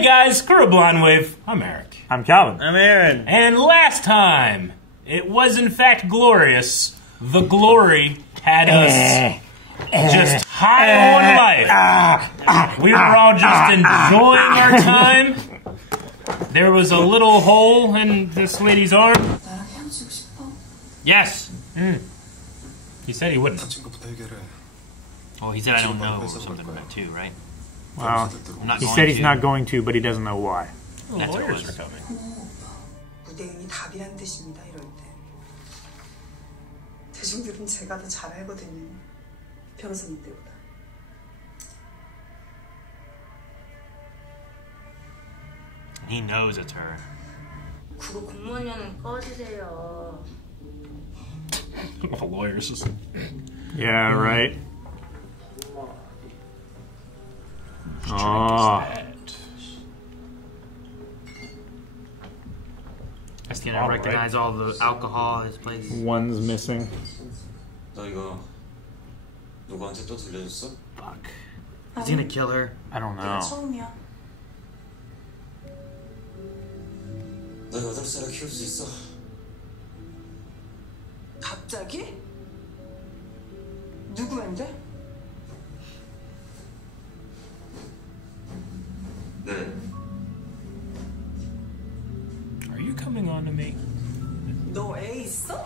Hey guys, Blonde Wave. I'm Eric. I'm Calvin. I'm Aaron. And last time, it was in fact glorious. The glory had us just high on life. We were all just enjoying our time. There was a little hole in this lady's arm. Yes. He said he wouldn't. Oh, he said I don't know or something about it too, right? Well, he said he's not going to, but he doesn't know why. The lawyers are coming. 무대응이 답이란 뜻입니다. 이럴 때 대중들은 제가 더 잘 알거든요. 변호사님 때보다. He knows it's her. 그거 공무원료는 꺼주세요. The lawyers. Yeah, right. Oh. That's gonna recognize all the alcohol in his place. One's missing. 너 이거 누구한테 또 들려줬어? Fuck. Is he gonna kill her? I don't know. 처음이야. 너 8살에 키울 수 있어? 갑자기? 누구인데? 네. Are you coming on to me? 너 애 있어?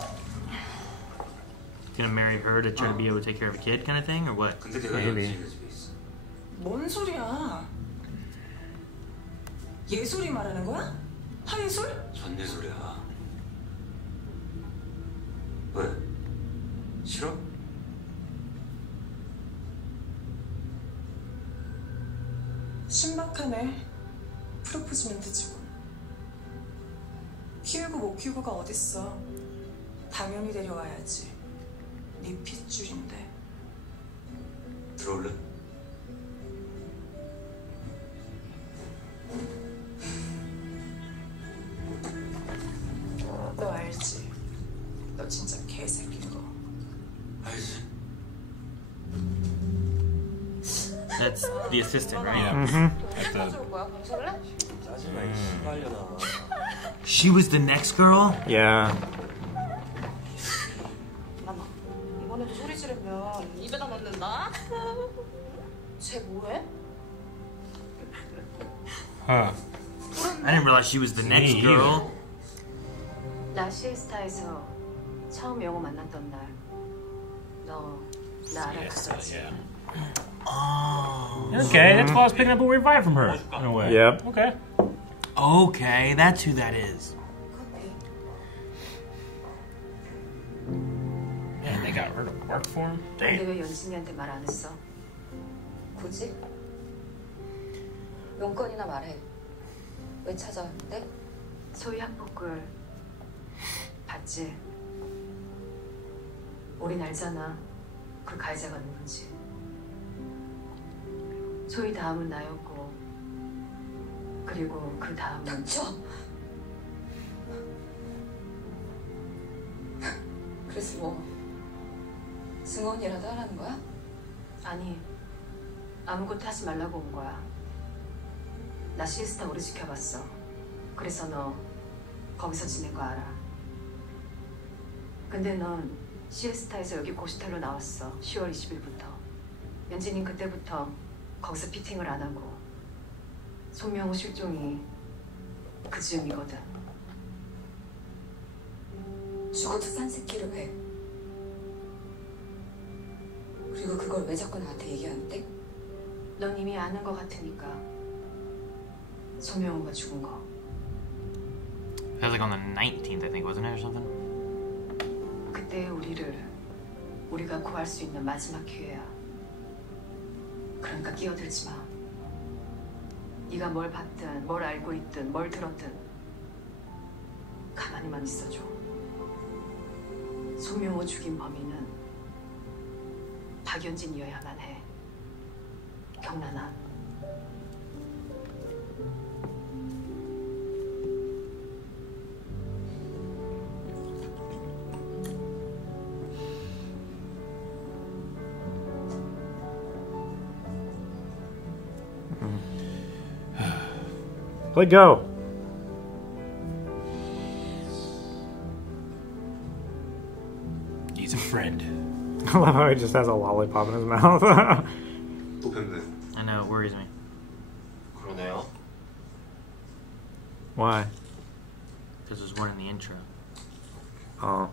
Gonna marry her to try to be able to take care of a kid kind of thing, or what? 근데 내가 Maybe. 여자친구 집에 있어. 뭔 소리야? 예술이 말하는 거야? 하예술? 전예술이야. 왜? 싫어? 신박하네. 프로포즈면 되지. 키우고 못 키우고가 어딨어. 당연히 데려와야지. 네 핏줄인데. 들어올래? 너 알지? 너 진짜 개새끼인 거. 알지. That's the assistant, right? 가져올 거야? 검사를 해? 짜증나 이 씨발려나. She was the next girl? Yeah. 잠깐만. 이번에도 소리 지르면 입에다 넣는다? 쟤 뭐해? Huh. I didn't realize she was the next girl. 라시에스타에서 처음 영호 만났던 날, 너 나 알아봤었지? Oh. Okay, that's why I was picking up a weird vibe from her. In a way. Yep. Okay. Okay, that's who that is. Man, they got her to work for him? 근데 왜 연진이한테 말 안 했어? 굳이? 용건이나 말해. 왜 찾아왔대? 소희 학복을 봤지? 우린 알잖아. 그 가해자가 누군지. 소희 다음은 나였고, 그리고 그 다음은 닥쳐! 그래서 뭐 증언이라도 하라는 거야? 아니, 아무것도 하지 말라고 온 거야. 나 시스타 오래 지켜봤어. 그래서 너 거기서 지낸 거 알아. 근데 넌 시에스타에서 여기 고시텔로 나왔어. 10월 20일부터. 연진이는 그때부터 거기서 피팅을 안 하고. 소명호 실종이 그 즈음이거든. 죽어도 산 새끼를 왜? 그리고 그걸 왜 자꾸 나한테 얘기하는데? 넌 이미 아는 거 같으니까. 소명호가 죽은 거. That was like on the 19th, I think, wasn't it, or something? 그때 우리가 구할 수 있는 마지막 기회야. 그러니까 끼어들지 마. 네가 뭘 봤든, 뭘 알고 있든, 뭘 들었든 가만히만 있어줘. 소명호 죽인 범인은 박연진이어야만 해. 경란아. Let go. He's a friend. I love how he just has a lollipop in his mouth. 또 뵙네. I know, it worries me. 그러네요. Why? Because there's one in the intro. Oh.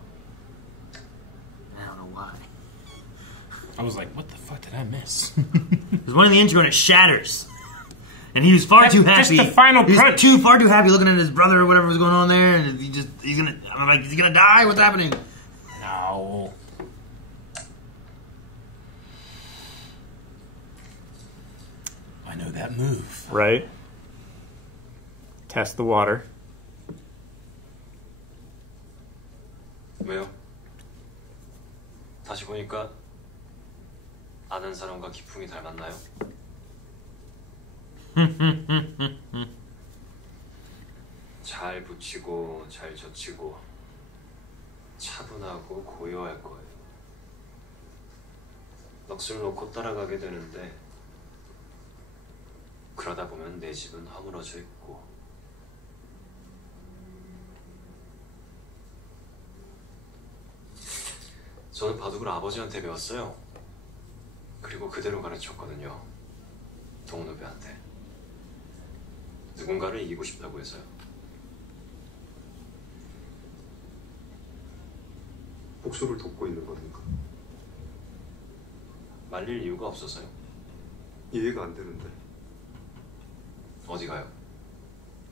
I don't know why. I was like, what the fuck did I miss? There's one in the intro and it shatters. And he was far too happy. Just the final he was punch. far too happy looking at his brother or whatever was going on there, and he's gonna. I'm like, is he gonna die? What's happening? No. I know that move. Right. Test the water. 왜요? 다시 보니까 아는 사람과 기풍이 닮았나요? 잘 붙이고 잘 젖히고 차분하고 고요할 거예요. 넋을 놓고 따라가게 되는데 그러다 보면 내 집은 허물어져 있고 저는 바둑을 아버지한테 배웠어요. 그리고 그대로 가르쳤거든요. 동훈 후배한테. 누군가를 이기고 싶다고 해서요. 복수를 돕고 있는 겁니까? 말릴 이유가 없어서요. 이해가 안 되는데. 어디가요?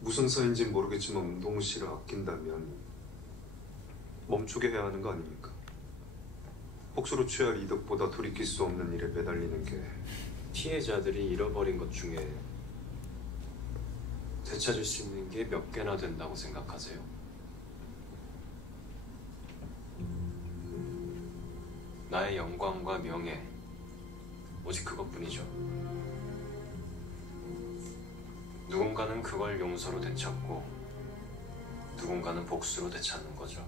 무슨 사이인지는 모르겠지만 운동훈 씨를 아낀다면 멈추게 해야 하는 거 아닙니까? 복수로 취할 이득보다 돌이킬 수 없는 일에 매달리는 게 피해자들이 잃어버린 것 중에 되찾을 수 있는 게 몇 개나 된다고 생각하세요? 나의 영광과 명예, 오직 그것뿐이죠. 누군가는 그걸 용서로 되찾고 누군가는 복수로 되찾는 거죠.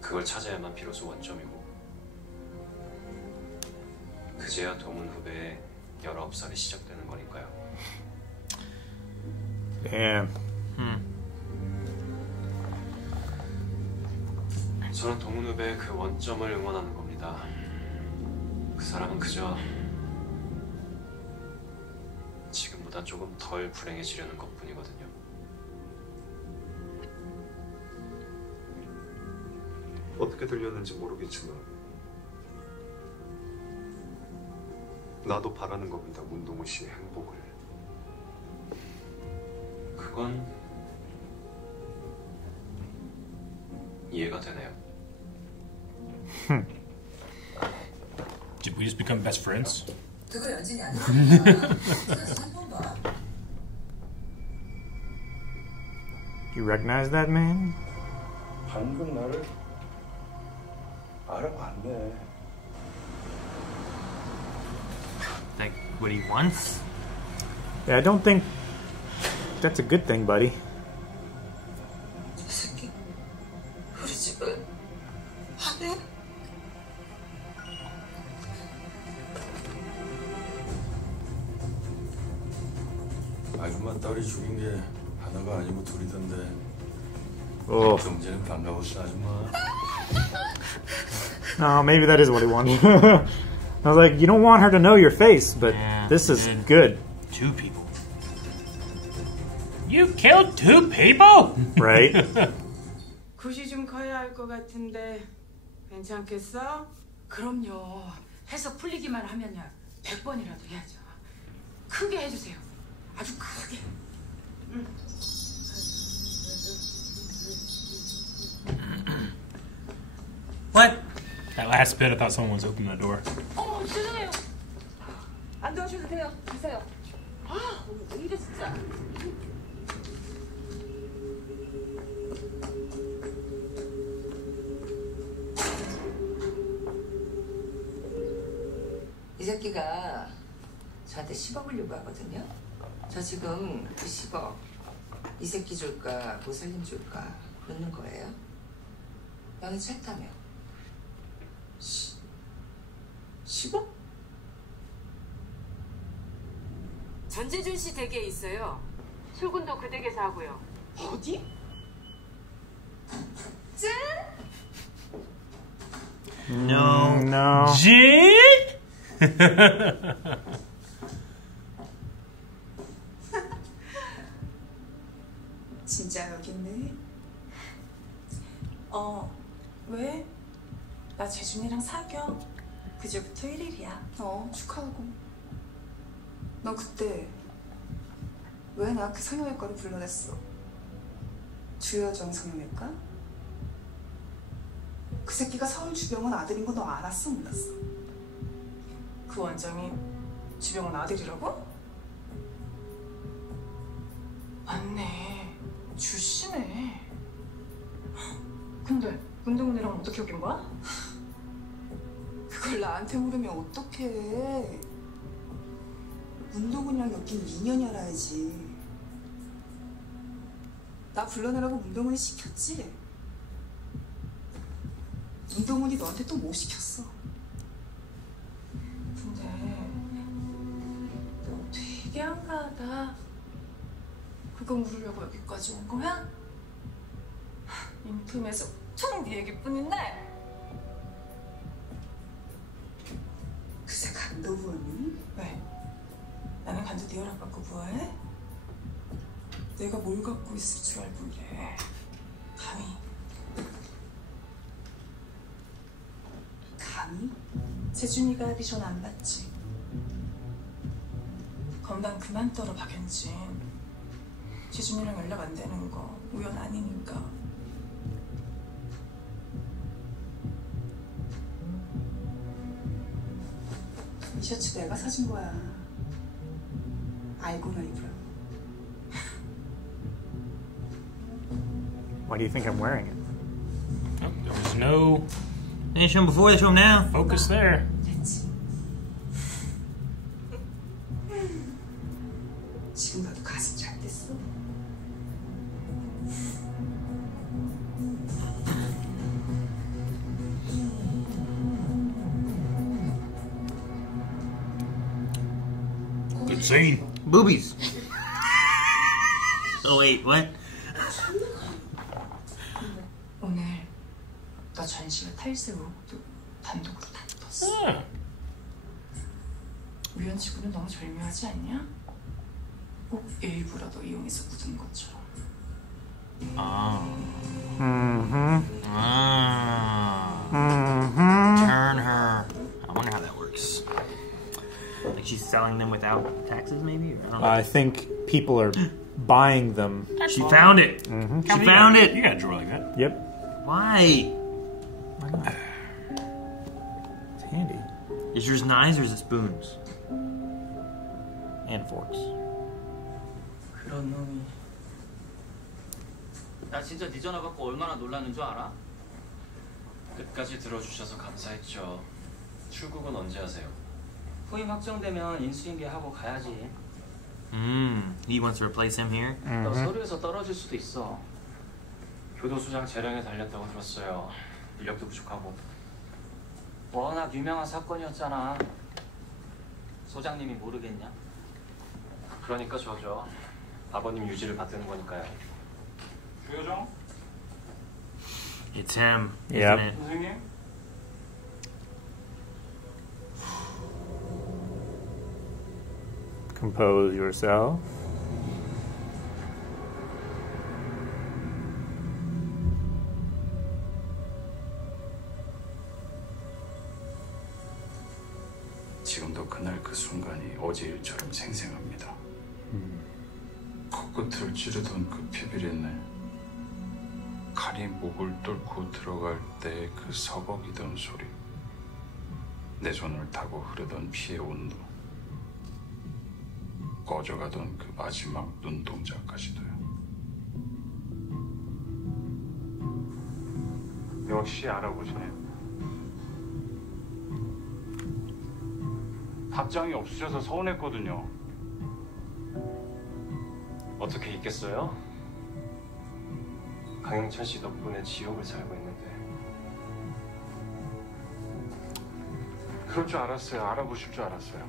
그걸 찾아야만 비로소 원점이고 그제야 동훈 후배의 19살이 시작되는 거니까요. Damn. 저는 동훈 후배의 그 원점을 응원하는 겁니다. 그 사람은 그저 지금보다 조금 덜 불행해지려는 것뿐이거든요. 어떻게 들렸는지 모르겠지만 나도 바라는 겁니다. 문동훈 씨의 행복을. 그건 이해가 되네요. Did we just become best friends? 그거 연진이 아니야. You recognize that man? 방금 나를 알아봤네. Like what he wants? Yeah, I don't think that's a good thing, buddy. 이 새끼 우리 집을 하네? 아줌마 딸이 죽인 게 하나가 아니고 둘이던데. Oh. 경제는 반가웠어, 아줌마. No, maybe that is what he wanted. I was like, you don't want her to know your face, but Yeah, this is dude. good, 2 people. You killed 2 people? right? 굿이 좀 커야 할 것 같은데 괜찮겠어? 그럼요. 해서 풀리기만 하면요. 100번이라도 해야죠. 크게 해주세요. 아주 크게. What? That last bit, I thought someone was opening the door. 어머 죄송해요. 안 도와줘도 돼요. 주세요. 아 왜 이래 진짜. 이 새끼가 저한테 10억을 요구하거든요. 저 지금 그 10억 이 새끼 줄까 보살님 줄까 묻는 거예요. 명이 찰다며. 10억? 전재준 씨 댁에 있어요. 출근도 그 댁에서 하고요. 어디? 짠! No. No. 진? 진짜 여기 있네. 왜? 나 재준이랑 사겨. 그제부터 1일이야. 축하하고. 너 그때 왜 나 그 성형외과로 불러냈어? 주여정 성형외과? 그 새끼가 서울 주병원 아들인 거 너 알았어, 몰랐어? 그 원장이 주병원 아들이라고? 맞네. 주씨네. 근데 문동훈이랑 어떻게 엮인 거야? 그걸 나한테 물으면 어떡해. 문동훈이랑 엮인 인연이 알아야지. 나 불러내라고 문동훈이 시켰지? 문동훈이 너한테 또 뭐 시켰어? 근데 너 되게 한가하다. 그거 물으려고 여기까지 온 거야? 인품에서 통 네 얘기뿐인데. 그새 간도 부었니? 왜? 나는 간도 네 허락 받고 부어해? 내가 뭘 갖고 있을 줄 알고 이래. 감히? 재준이가 미션 안 받지. 건강 그만 떨어 박연진. 재준이랑 연락 안 되는 거 우연 아니니까. 이 셔츠 내가 사준 거야. 알고나 입으라고. Why do you think I'm wearing it? Oh, there was no They didn't show him before, they show him now. focus there. 됐지. 지금 봐도 가슴 잘 됐어. Good scene. Boobies. Oh wait, what? 오늘 너 전시회 탈색 의혹도 단독으로 다 떴어. Ah. 우연치고는 너무 절묘하지 않냐? 꼭 일부라도 이용해서 묻은 것처럼. Turn her. I wonder how that works. Like she's selling them without taxes, maybe? Or I don't know. I think people are buying them. She found it. She found it. You got a drawer like that. Yep. Why? Why not? It's handy. Is yours knives or is it spoons? And forks. 그런 놈이. 나 진짜 네 전화 받고 얼마나 놀라는 줄 알아? 끝까지 들어주셔서 감사했죠. 출국은 언제 하세요? 후임 확정되면 인수인계하고 가야지. He wants to replace him here? 너 서류에서 떨어질 수도 있어. 교도소장 재량에 달렸다고 들었어요. 인력도 부족하고. 워낙 유명한 사건이었잖아. 소장님이 모르겠냐? 그러니까 저죠. 아버님 유지를 받드는 거니까요. 주여정? It's him, Yep. isn't it? 선생님? Compose yourself. 지금도 그날 그 순간이 어제 일처럼 생생합니다. 코끝을 찌르던 그 피비린내, 칼이 목을 뚫고 들어갈 때 그 서걱이던 소리, 내 손을 타고 흐르던 피의 온도, 꺼져가던 그 마지막 눈동자까지도요. 역시 알아보시네요. 답장이 없으셔서 서운했거든요. 어떻게 있겠어요? 강영찬 씨 덕분에 지옥을 살고 있는데. 그럴 줄 알았어요. 알아보실 줄 알았어요.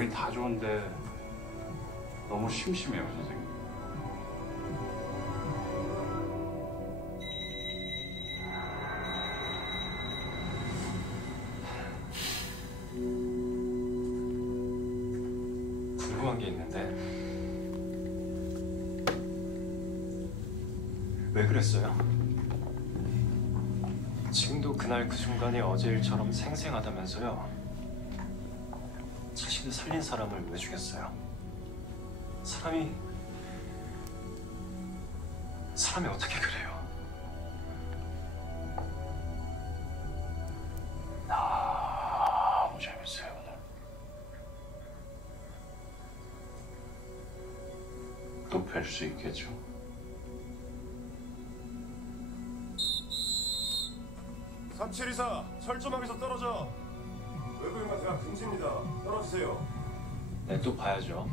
여기 다 좋은데 너무 심심해요, 선생님. 궁금한 게 있는데 왜 그랬어요? 지금도 그날 그 순간이 어제 일처럼 생생하다면서요. 자신을 살린 사람을 왜 죽였어요? 사람이 어떻게 그래요? 너무 재밌어요, 오늘. 또 뵐 수 있겠죠? 삼칠이사 철조망에서 떨어져. 외부인과 대화 금지입니다. 떨어지세요. 네, 또 봐야죠.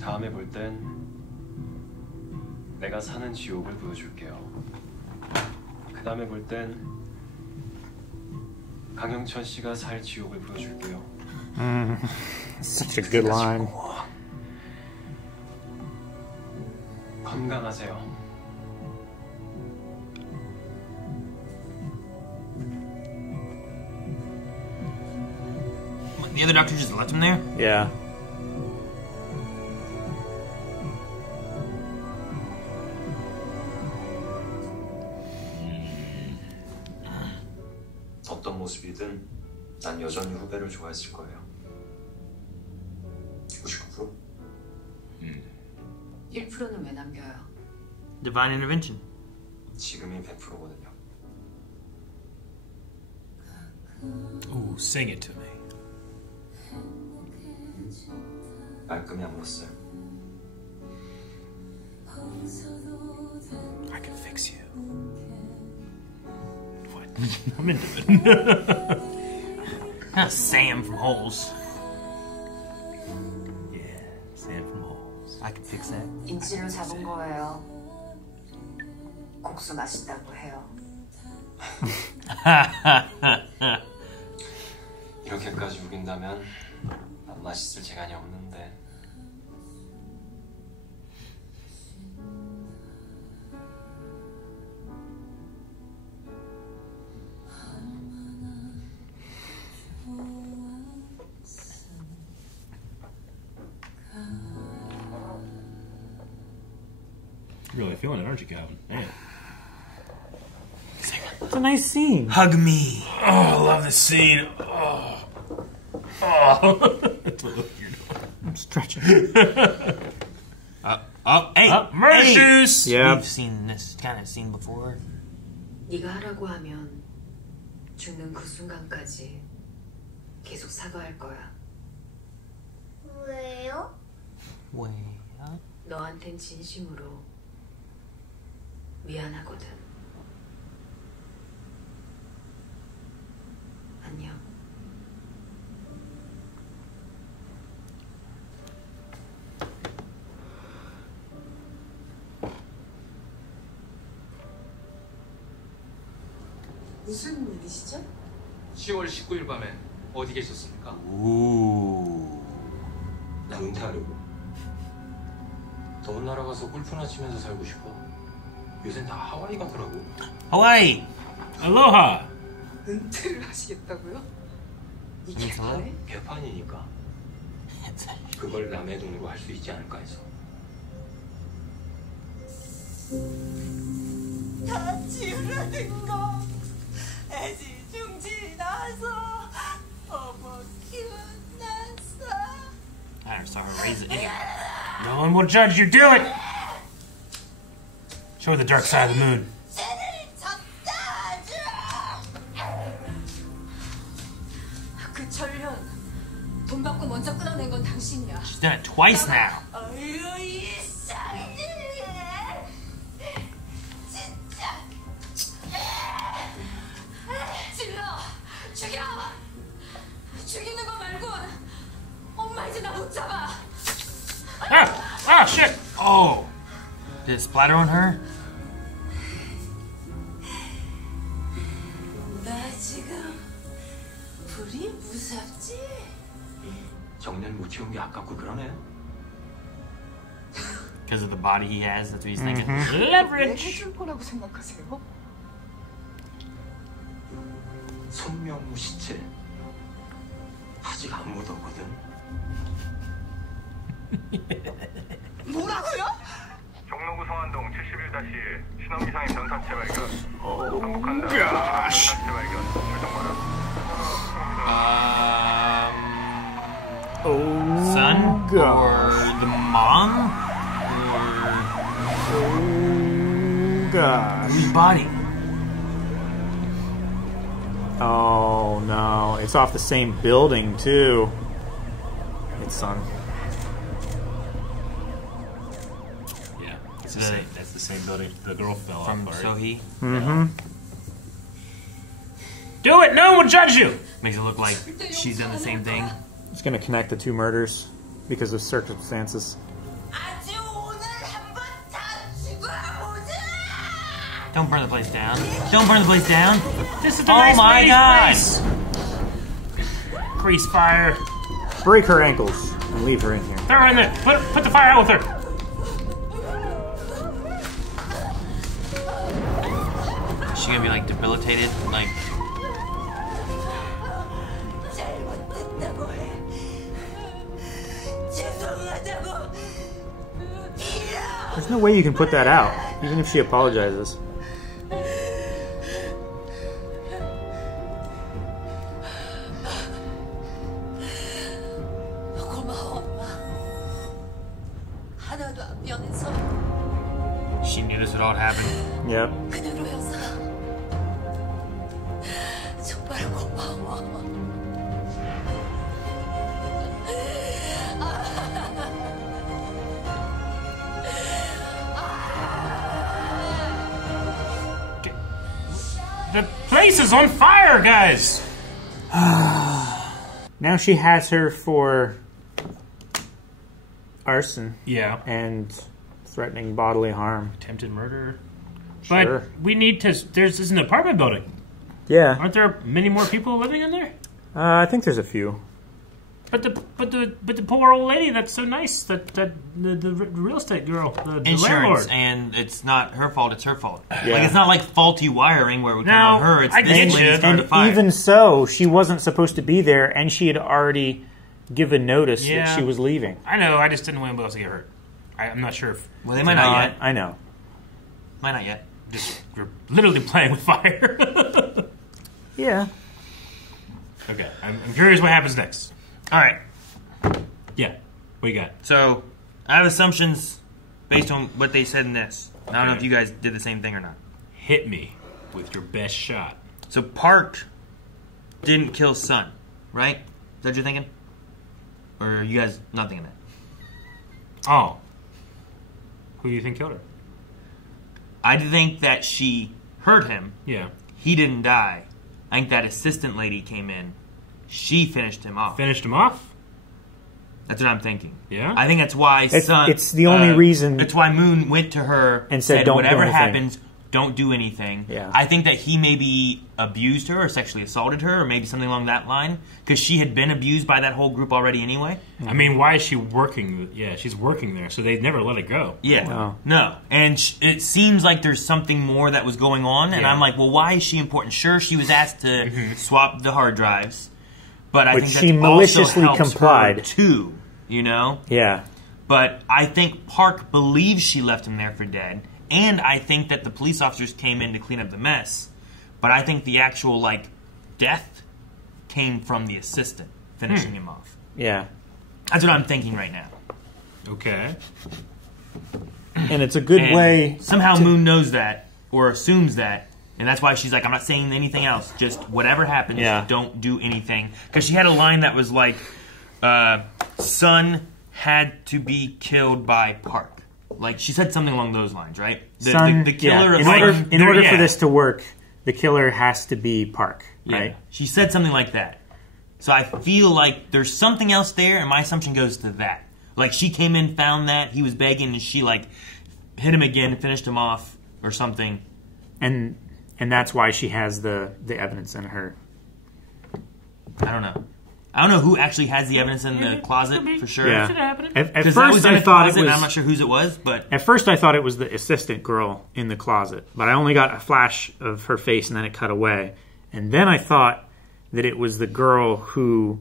다음에 볼 땐 내가 사는 지옥을 보여줄게요. 그 다음에 볼 땐 강영천 씨가 살 지옥을 보여줄게요. Such a good line. 건강하세요. The other doctor just left him there? Yeah. 어떤 모습이든 난 여전히 후배를 좋아했을 거예요. 99%? 1%는 왜 남겨요? Divine intervention. 지금이 100%거든요. Ooh, sing it to me. 말끔히 안 물었어요. I can fix you. What? I'm into it. Sam from Holes. Yeah, Sam from Holes. I can fix that. 인질로 잡은 거예요. 국수 맛있다고 해요. 이렇게까지 우긴다면 안 맛있을 재간이 없는데. Really feeling it, aren't you, Calvin? Man. It's a nice scene. Hug me. Oh, I love this scene. Oh. That's what you're doing. I'm stretching. Hey, murder hey. shoes. Yep. We've seen this kind of scene before. 네가 하라고 하면 죽는 그 순간까지 계속 사과할 거야. 왜요? 왜요? 너한텐 진심으로 미안하거든. 안녕. 무슨 일이시죠? 10월 19일 밤에 어디 계셨습니까? 오. 나 은퇴하려고. 더운 나라 가서 골프나 치면서 살고 싶어. 요샌 다 하와이 가더라고. Hawaii. Aloha. 은퇴를 하시겠다고요? 이게 괜찮아요? 개판이니까. 그걸 남의 돈으로 할 수 있지 않을까 해서. 다 지우라는 거. 애지중지 나서 어머 키워났어. I never saw her raise it. No one will judge you. Do it. Show her the dark side of the moon. 그 전련 돈 받고 먼저 끌어낸 건 당신이야. She's done it twice now. 어휴 이 쌍둥이 진짜 질러 죽여 죽이는 거 말고 엄마 이제 나 못 잡아. Ah, shit. Oh. Did it splatter on her? 나 지금 불이 무섭지? 정년 못 채운 게 아깝고 그러네. Because of the body he has, that's what he's thinking. 왜 Leverage! 해줄 거라고 생각하세요? 손명무 시체 아직 안 묻었거든. 뭐라고요? 종로구 성안동 71-1 신원 이상의 변사체 발견. 반복한다. gosh. 변사체 발견. 출동 Son? gosh. Or the mom? Oh gosh. Whose body? Oh no, it's off the same building too. It's son. Yeah, that's the same building. The girl fell off. From Right? Sohee? Mm-hmm. Do it! No one will judge you! Makes it look like she's done the same thing. It's gonna connect the two murders because of circumstances. Don't burn the place down. Don't burn the place down. This is the Oh nice my lady god! place. Grease fire. Break her ankles and leave her in here. Throw her in there. Put the fire out with her. Is she gonna be like debilitated? Like. There's no way you can put that out, even if she apologizes. She knew this would all happen. Yep. The place is on fire, guys. Now she has her for arson. Yeah. And threatening bodily harm. Attempted murder. Sure. But we need to. This is an apartment building. Yeah. Aren't there many more people living in there? I think there's a few. But the poor old lady that's so nice, the real estate girl, the Insurance, landlord. and it's not her fault, it's her fault. Yeah. Like, it's not like faulty wiring where it would come No, on her, it's I this get lady you. started a And fire. even so, she wasn't supposed to be there, and she had already given notice Yeah. that she was leaving. I know. I just didn't want anybody else to get hurt. I'm not sure if. Well, they might not yet. I know. Might not yet. Just you're literally playing with fire. Yeah. Okay, I'm curious what happens next. All right. Yeah, what you got? So, I have assumptions based on what they said in this. I don't know if you guys did the same thing or not. Hit me with your best shot. So, Park didn't kill Sun, right? Is that what you're thinking? Or are you guys not thinking that? Oh. Who do you think killed her? I think that she hurt him. Yeah. He didn't die. I think that assistant lady came in. She finished him off. Finished him off? That's what I'm thinking. Yeah? I think that's why Sun... It's the only reason... That's why Moon went to her and said, don't whatever do anything. happens, don't do anything. Yeah. I think that he maybe abused her or sexually assaulted her or maybe something along that line because she had been abused by that whole group already anyway. I mean, why is she working? Yeah, she's working there, so they never let it go. Yeah. No. And it seems like there's something more that was going on, and Yeah. I'm like, well, why is she important? Sure, she was asked to swap the hard drives, but I But think she that maliciously also helps complied. her too, you know? Yeah. But I think Park believes she left him there for dead, and I think that the police officers came in to clean up the mess. But I think the actual, like, death came from the assistant finishing him off. Yeah. That's what I'm thinking right now. Okay. And it's a good And way... Somehow Moon knows that, or assumes that, and that's why she's like, I'm not saying anything else. Just whatever happens, don't do anything. Because she had a line that was like, Sun had to be killed by Park. Like, she said something along those lines, right? The killer of... In order for this to work, the killer has to be Park, right? Yeah. She said something like that. So I feel like there's something else there, and my assumption goes to that. Like, she came in, found that, he was begging, and she, like, hit him again and finished him off or something. And that's why she has the evidence in her. I don't know. I don't know who actually has the evidence in the closet for sure. Yeah. At Because first I thought it was. I'm not sure whose it was, but At first I thought it was the assistant girl in the closet, but I only got a flash of her face and then it cut away. And then I thought that it was the girl who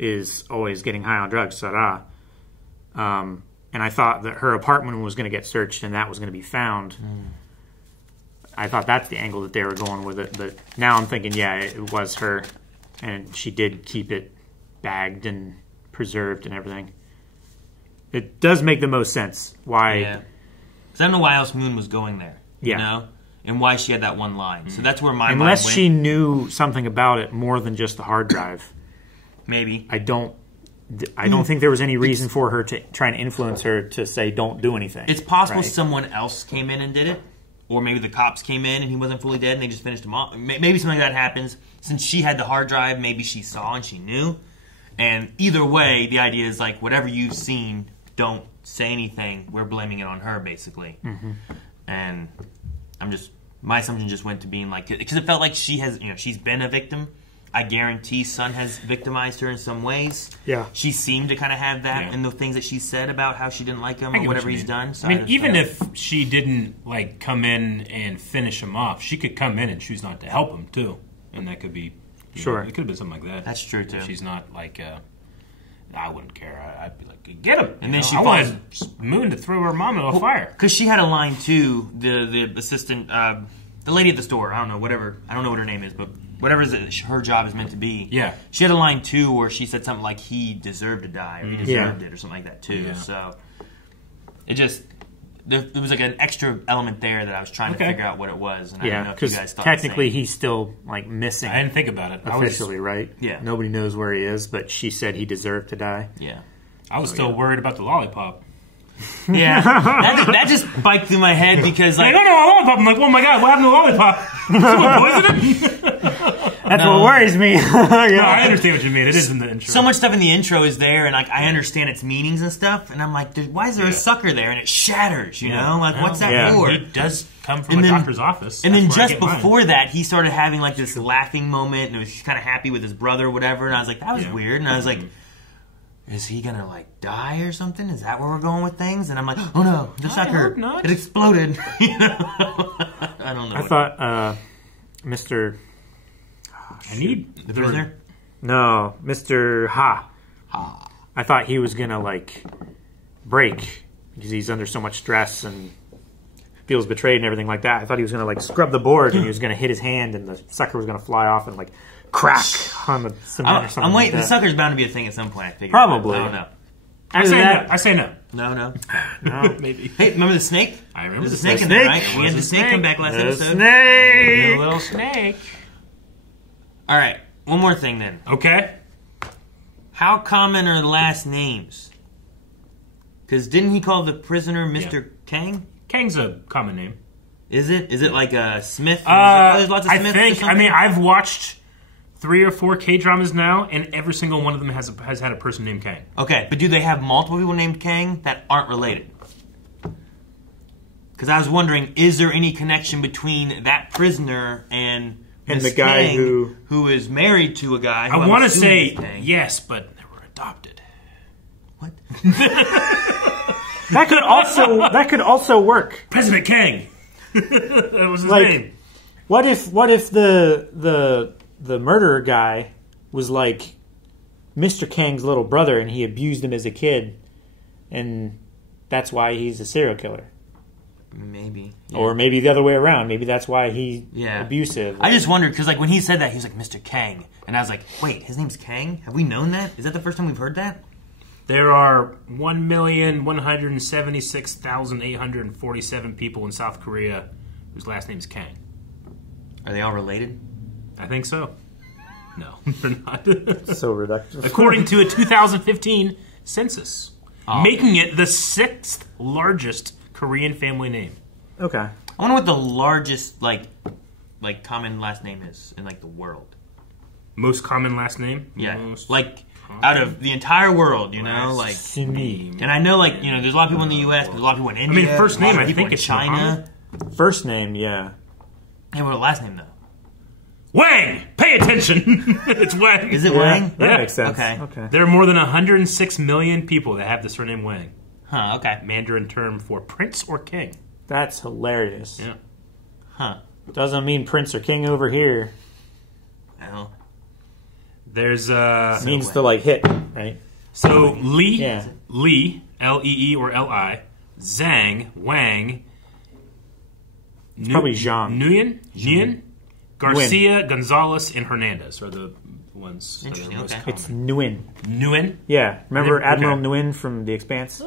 is always getting high on drugs, Sarah. And I thought that her apartment was going to get searched and that was going to be found. I thought that's the angle that they were going with it, but now I'm thinking, yeah, it was her, and she did keep it bagged and preserved and everything. It does make the most sense why. Yeah. Because I don't know why else Moon was going there. Yeah. You know? And why she had that one line. So that's where my Unless mind went. she knew something about it more than just the hard drive. Maybe. I don't think there was any reason for her to try and influence her to say don't do anything. It's possible right? someone else came in and did it. Or maybe the cops came in and he wasn't fully dead and they just finished him off. Maybe something like that happens. Since she had the hard drive, maybe she saw and she knew. And either way, the idea is like, whatever you've seen, don't say anything. We're blaming it on her, basically. Mm-hmm. And my assumption just went to being like, because it felt like she has, she's been a victim. I guarantee Sun has victimized her in some ways. Yeah. She seemed to kind of have that in the things that she said about how she didn't like him I or get whatever what you he's mean. done. So I mean, even if she didn't like come in and finish him off, she could come in and choose not to help him too, and that could be Sure. it could have been something like that. That's true too. If she's not like, I wouldn't care. I'd be like, get him. And then she I falls- wanted Moon to throw her mom into a fire. Because she had a line too. The assistant, the lady at the store. I don't know what her name is, but whatever her job is meant to be. Yeah. She had a line too where she said something like he deserved to die or he deserved it or something like that too. Yeah. So it just there was like an extra element there that I was trying to figure out what it was, and I don't know if you guys thought technically the same. he's still like missing. I didn't think about it. Officially, right? Yeah. Nobody knows where he is, but she said he deserved to die. Yeah. I was still worried about the lollipop. Yeah, that just spiked through my head because like I don't know a lollipop. I'm like, oh my god, what happened to the lollipop? Someone poisoned it? That's what worries me. No, I understand what you mean. It is in the intro. So much stuff in the intro is there, and like I understand its meanings and stuff, and I'm like, why is there a sucker there? And it shatters, you know? Like, what's that for? He does come from a doctor's office. And then That's where I just get mine. before that, he started having like this laughing moment, and he's kind of happy with his brother or whatever, and I was like, that was weird, and I was like, is he gonna like die or something? Is that where we're going with things? And I'm like, oh no, the sucker, it exploded. You know? I don't know. I thought Mr. I need the prisoner. No, Mr. Ha. I thought he was gonna like break because he's under so much stress and feels betrayed and everything like that. I thought he was gonna like scrub the board and he was gonna hit his hand and the sucker was gonna fly off and like crack on the cement or something. I'm waiting. Like The that. sucker's bound to be a thing at some point. I figured. Probably. I don't know. I say no. No. No. Maybe. Hey, remember the snake? I remember There's the a snake in there, right? We had the snake come back last The episode. snake. The little snake. All right, one more thing then. Okay. How common are last names? Because didn't he call the prisoner Mr. Kang? Kang's a common name. Is it? Is it like a Smith? There's lots of I Smiths think. or something? I mean, I've watched 3 or 4 K-dramas now, and every single one of them has had a person named Kang. Okay, but do they have multiple people named Kang that aren't related? Because I was wondering, is there any connection between that prisoner and And Miss the guy Kang, who is married to a guy? Who I I'm want to assuming say is Kang? yes, but they were adopted. What? That could also work. President Kang. That was his Like, name. What if the murderer guy was like Mr. Kang's little brother and he abused him as a kid, and that's why he's a serial killer? Maybe. Or maybe the other way around. Maybe that's why he's Yeah. abusive. I just wondered, because like when he said that, he was like, Mr. Kang. And I was like, wait, his name's Kang? Have we known that? Is that the first time we've heard that? There are 1,176,847 people in South Korea whose last name is Kang. Are they all related? I think so. No, they're not. So reductive. According to a 2015 census, making it the 6th largest Korean family name. Okay. I wonder what the largest like common last name is in like the world. Most common last name? Yeah. Most like out of the entire world, you know, like name. And I know like, you know, there's a lot of people in the US, there's a lot of people in India. I mean, first there's a lot name, of I people think in it's China. First name, yeah. Hey, what last name though? Wang, pay attention. It's Wang. Is it Wang? That makes sense. Okay. There are more than 106 million people that have the surname Wang. Huh, okay. Mandarin term for prince or king. That's hilarious. Yeah. Huh. Doesn't mean prince or king over here. Well, there's it means to like hit, right? So Li, Yeah. Li, L-E-E or L-I, Zhang, Wang, Probably Zhang. Nguyen, Garcia, Gonzalez, and Hernandez are the ones that are most common. It's Nguyen. Nguyen? Yeah. Remember Okay. Admiral Nguyen from The Expanse?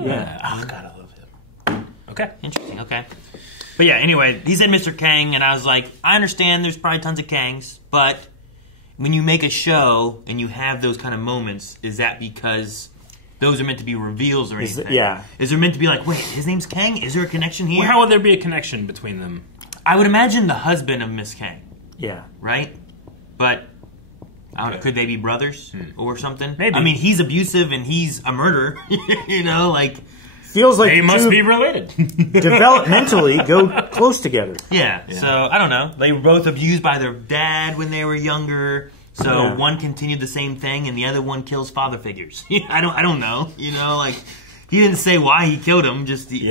Yeah. Oh, God, I love him. Okay. Interesting, okay. But yeah, anyway, he said Mr. Kang, and I was like, I understand there's probably tons of Kangs, but when you make a show and you have those kind of moments, is that because those are meant to be reveals or anything? Yeah. Is there meant to be like, wait, his name's Kang? Is there a connection here? Well, how would there be a connection between them? I would imagine the husband of Miss Kang. Yeah. Right? But I don't know, could they be brothers or something? Maybe. I mean, he's abusive and he's a murderer. You know, like... Feels like they must be related. Developmentally go close together. Yeah, so I don't know. They were both abused by their dad when they were younger. So one continued the same thing, and the other one kills father figures. I don't know. You know, like he didn't say why he killed him. Just he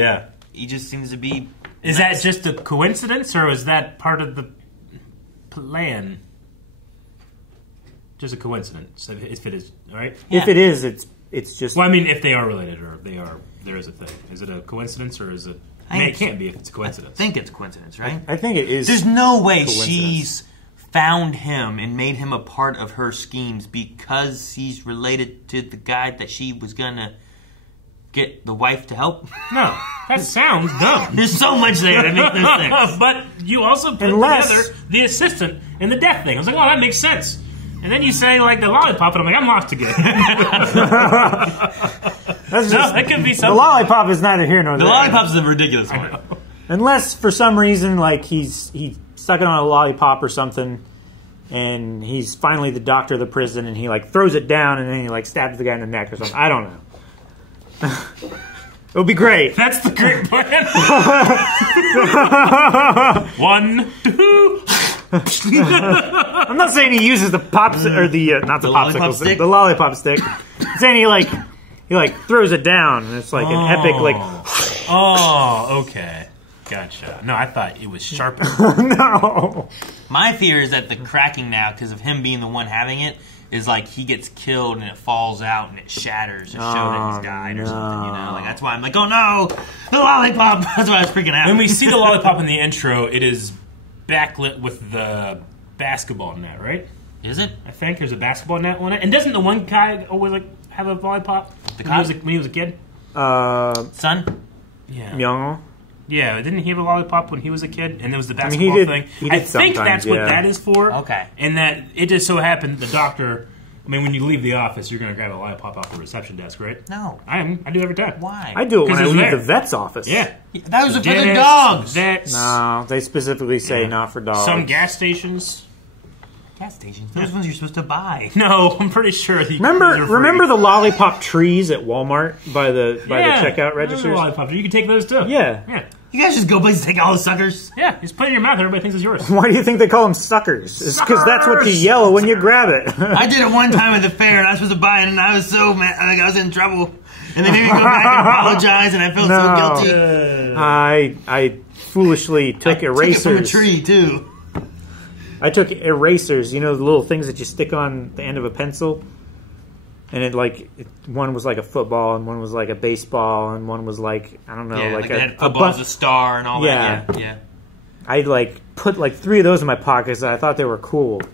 just seems to be. Is that just a coincidence, or is that part of the plan? Just a coincidence, if it is, all right? If it is, it's just. Well, I mean, if they are related, or there is a thing. Is it a coincidence, or is it? I mean, it can't be if it's a coincidence. I think it's a coincidence, right? I think it is. There's no way she's found him and made him a part of her schemes because he's related to the guy that she was gonna get the wife to help. No, that sounds dumb. There's so much there that makes no sense. But you also put together the assistant and the death thing. I was like, oh, that makes sense. And then you say like the lollipop, and I'm like, I'm lost again. That could be something. The lollipop is neither here nor there. The lollipop's a ridiculous one. Unless for some reason, like he stuck it on a lollipop or something, and he's finally the doctor of the prison, and he like throws it down, and then he like stabs the guy in the neck or something. I don't know. It would be great. That's the great plan. 1, 2. I'm not saying he uses the pops or the not the popsicle stick, the lollipop stick. I'm saying he throws it down, and it's like an epic like. Oh, okay. Gotcha. No, I thought it was sharpened. No. My fear is that the cracking now, because of him being the one having it, is like he gets killed and it falls out and it shatters to show that he's died or something. You know, like that's why I'm like, oh no, the lollipop. That's why I was freaking out. When we see the lollipop in the intro, it is backlit with the basketball net, right? Is it? I think there's a basketball net on it. And doesn't the one guy always like have a lollipop when he was a kid? Son? Yeah. Myung-oh? Yeah, didn't he have a lollipop when he was a kid? And there was the basketball thing. I think that's what that is for. Okay. And that it just so happened the doctor. I mean, when you leave the office, you're going to grab a lollipop off the reception desk, right? No. I do every time. Why? I do it when I leave the vet's office. Yeah. That was for the dogs. No, they specifically say not for dogs. Some gas stations. Gas stations? Those ones you're supposed to buy. No, I'm pretty sure. Remember the lollipop trees at Walmart by the checkout registers? Lollipop. You can take those too. Yeah. You guys just go places and take all the suckers? Yeah, just put it in your mouth. Everybody thinks it's yours. Why do you think they call them suckers? It's because that's what you yell when you grab it. I did it one time at the fair, and I was supposed to buy it, and I was so mad. I was in trouble. And they made me go back and apologize, and I felt so guilty. I foolishly took erasers. Took it from a tree, too. I took erasers, you know, the little things that you stick on the end of a pencil? And one was like a football, and one was like a baseball, and one was like, I don't know, like football's a star and all that. Yeah. I put 3 of those in my pockets. And I thought they were cool. I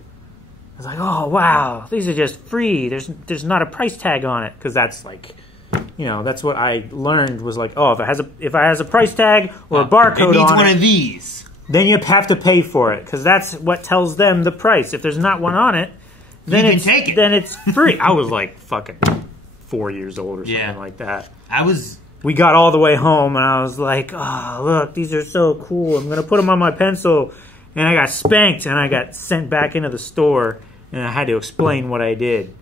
was like, oh wow, these are just free. There's not a price tag on it, because that's that's what I learned was like, oh, if it has a price tag or a barcode on it, it needs one of these. Then you have to pay for it, because that's what tells them the price. If there's not one on it. Then it's free. I was like fucking 4 years old or something like that. We got all the way home, and I was like, oh, look, these are so cool. I'm going to put them on my pencil. And I got spanked, and I got sent back into the store, and I had to explain what I did.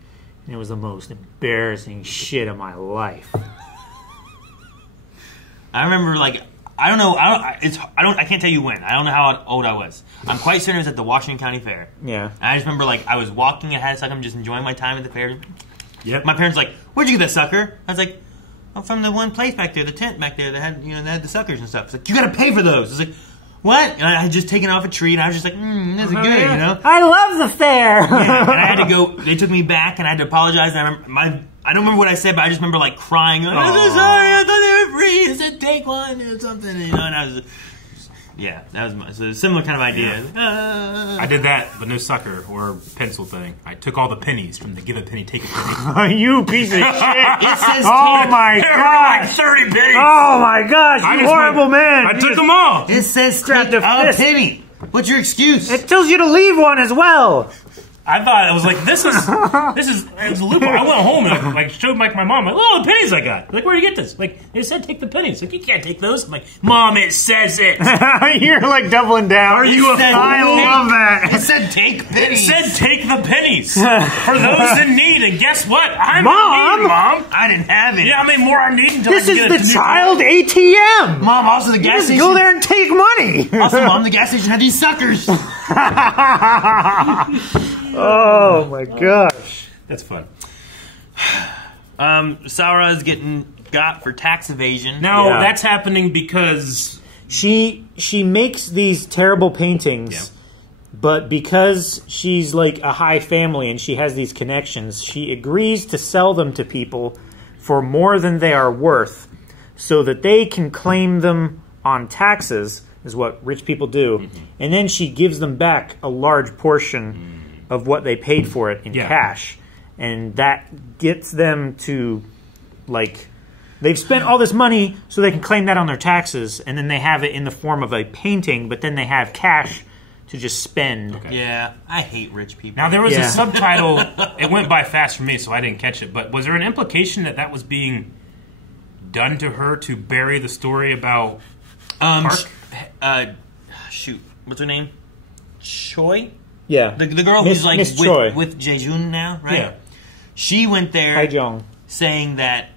And it was the most embarrassing shit of my life. I remember, I don't know. I can't tell you when. I don't know how old I was. I'm quite certain it was at the Washington County Fair. Yeah. And I just remember like I was walking. I had a sucker. I'm just enjoying my time at the fair. Yep. My parents like, where'd you get that sucker? I was like, I'm from the one place back there, the tent back there that had, they had the suckers and stuff. It's like, you got to pay for those. I was like, what? And I had just taken off a tree, and I was just like, this is good, I love the fair. Yeah, and I had to go. They took me back, and I had to apologize. And I remember I don't remember what I said, but I just remember like crying. I'm so sorry. I thought they were free. I said take one or something, And I was, that was a similar kind of idea. I did that, but no sucker or pencil thing. I took all the pennies from the give a penny, take a penny. You piece of shit. It says oh my god. Like 30 pennies. Oh my gosh, you horrible man. I took them all. It says take a penny. What's your excuse? It tells you to leave one as well. I thought I was like, this is it was a loophole. I went home and like showed my mom like, oh, the pennies I got. Like, where'd you get this? Like, it said take the pennies. Like, you can't take those. I'm like, Mom, it says it. You're like doubling down. Are you a fool? I love that. It said take pennies. It said take the pennies for those in need. And guess what? I'm Mom? in need, Mom. I didn't have it. Yeah, how many more I need until This I is can the get a child ATM. Mom, also the You gas just station. go there and take money. Also, Mom, the gas station had these suckers. Oh my gosh. That's fun. Sarah is getting got for tax evasion. No, that's happening because she makes these terrible paintings, but because she's like a high family and she has these connections, she agrees to sell them to people for more than they are worth so that they can claim them on taxes, is what rich people do. And then she gives them back a large portion of what they paid for it in cash. And that gets them to, like, they've spent all this money so they can claim that on their taxes, and then they have it in the form of a painting, but then they have cash to just spend. Yeah, I hate rich people. Now, there was a subtitle. It went by fast for me, so I didn't catch it. But was there an implication that was being done to her to bury the story about Park? Shoot, what's her name? Choi? Yeah. The girl who's like with Jaejun now, right? Yeah. She went there Haejong. saying that...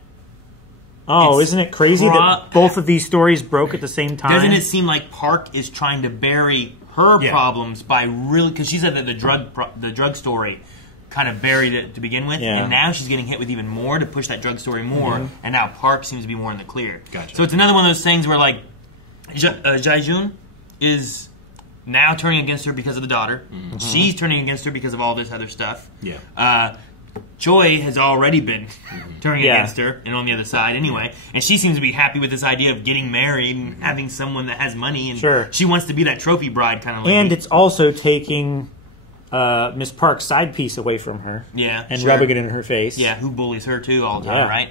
Oh, isn't it crazy that both of these stories broke at the same time? Doesn't it seem like Park is trying to bury her problems by really... Because she said that the drug story kind of buried it to begin with, and now she's getting hit with even more to push that drug story more, and now Park seems to be more in the clear. Gotcha. So it's another one of those things where, like, Jaejun is now turning against her because of the daughter. She's turning against her because of all this other stuff. Yeah. Choi has already been turning against her and on the other side anyway, and she seems to be happy with this idea of getting married and having someone that has money, and she wants to be that trophy bride kind of lady. And it's also taking Miss Park's side piece away from her. Yeah, and rubbing it in her face. Yeah, who bullies her too all the time,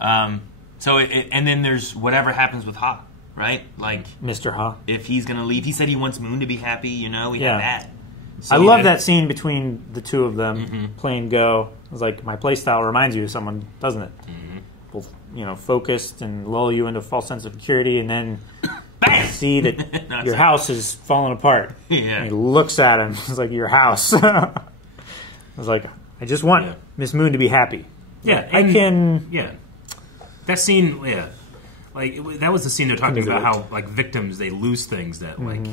right? So and then there's whatever happens with Ha, right? Like Mr. Ha. If he's gonna leave, he said he wants Moon to be happy. We have that. So, I love that scene between the two of them playing Go. It was like, my play style reminds you of someone, doesn't it? Both, focused and lull you into a false sense of security, and then you see that your house is falling apart. Yeah. And he looks at him. It's like, your house. I was like, I just want Miss Moon to be happy. Yeah, I can... Yeah. That scene, like, that was the scene they're talking about how, like, victims, they lose things that, like,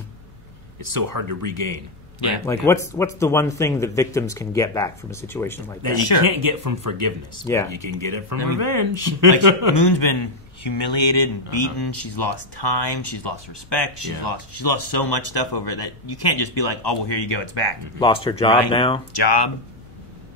it's so hard to regain. Yeah. Like, what's the one thing that victims can get back from a situation like that? That you can't get from forgiveness. Yeah. You can get it from revenge. Like, Moon's been humiliated and beaten. She's lost time. She's lost respect. She's lost so much stuff over it that you can't just be like, oh, well, here you go. It's back. Lost her job now. Job.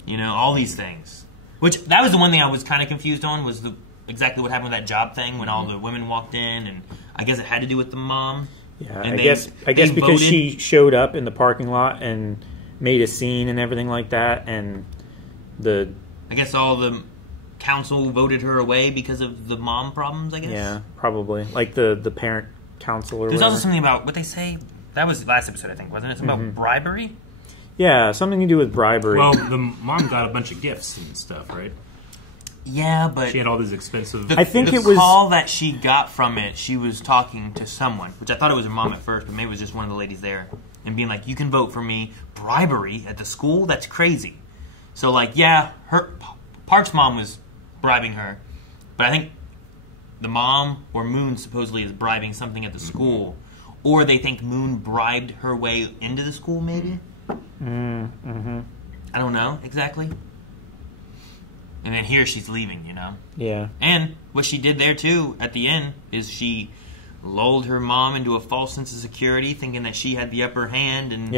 All these things. Which, that was the one thing I was kind of confused on, was exactly what happened with that job thing when all the women walked in, and I guess it had to do with the mom. Yeah, and I guess because voted. she showed up in the parking lot and made a scene and everything like that, and I guess all the council voted her away because of the mom problems, I guess? Yeah, probably. Like the parent council or There's whatever. also something about what they say. That was the last episode, I think, wasn't it? Something about bribery? Yeah, something to do with bribery. Well, the mom got a bunch of gifts and stuff, right? Yeah, but she had all these expensive... I think the it was... call that she got from it, she was talking to someone, which I thought it was her mom at first, but maybe it was just one of the ladies there, and being like, you can vote for me. Bribery at the school? That's crazy. So, like, yeah, Park's mom was bribing her, but I think the mom or Moon supposedly is bribing something at the school, or they think Moon bribed her way into the school, maybe. Mm-hmm. I don't know exactly. And then here she's leaving, you know. Yeah. And what she did there too at the end is she lulled her mom into a false sense of security, thinking that she had the upper hand, and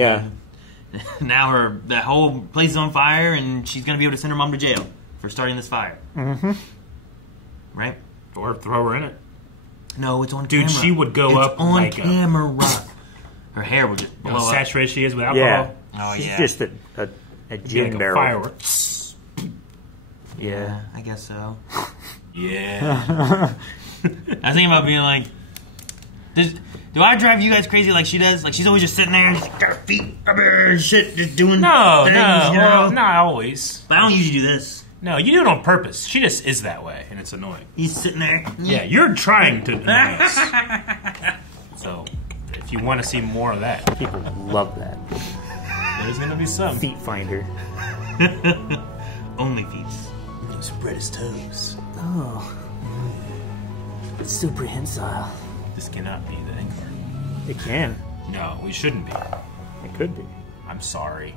now that whole place is on fire, and she's gonna be able to send her mom to jail for starting this fire. Mm-hmm. Right? Or throw her in it. No, it's on camera. Dude, she would go up on like camera. Her hair would just blow how up. saturated she is with alcohol. Oh She's yeah. just a gin like barrel. Fireworks. Yeah, I guess so. Yeah. I was thinking about being like, do I drive you guys crazy like she does? Like she's always just sitting there, she's got her feet up there and shit, just doing things, No, you know? well, not always. But I don't usually do this. No, you do it on purpose. She just is that way, and it's annoying. He's sitting there. Yeah, you're trying to annoy us. So, if you want to see more of that, people love that. There's gonna be some feet finder. Only feet. Spread his toes. Oh, it's so prehensile. This cannot be the N-word. It can. No, we shouldn't be. It could be. I'm sorry.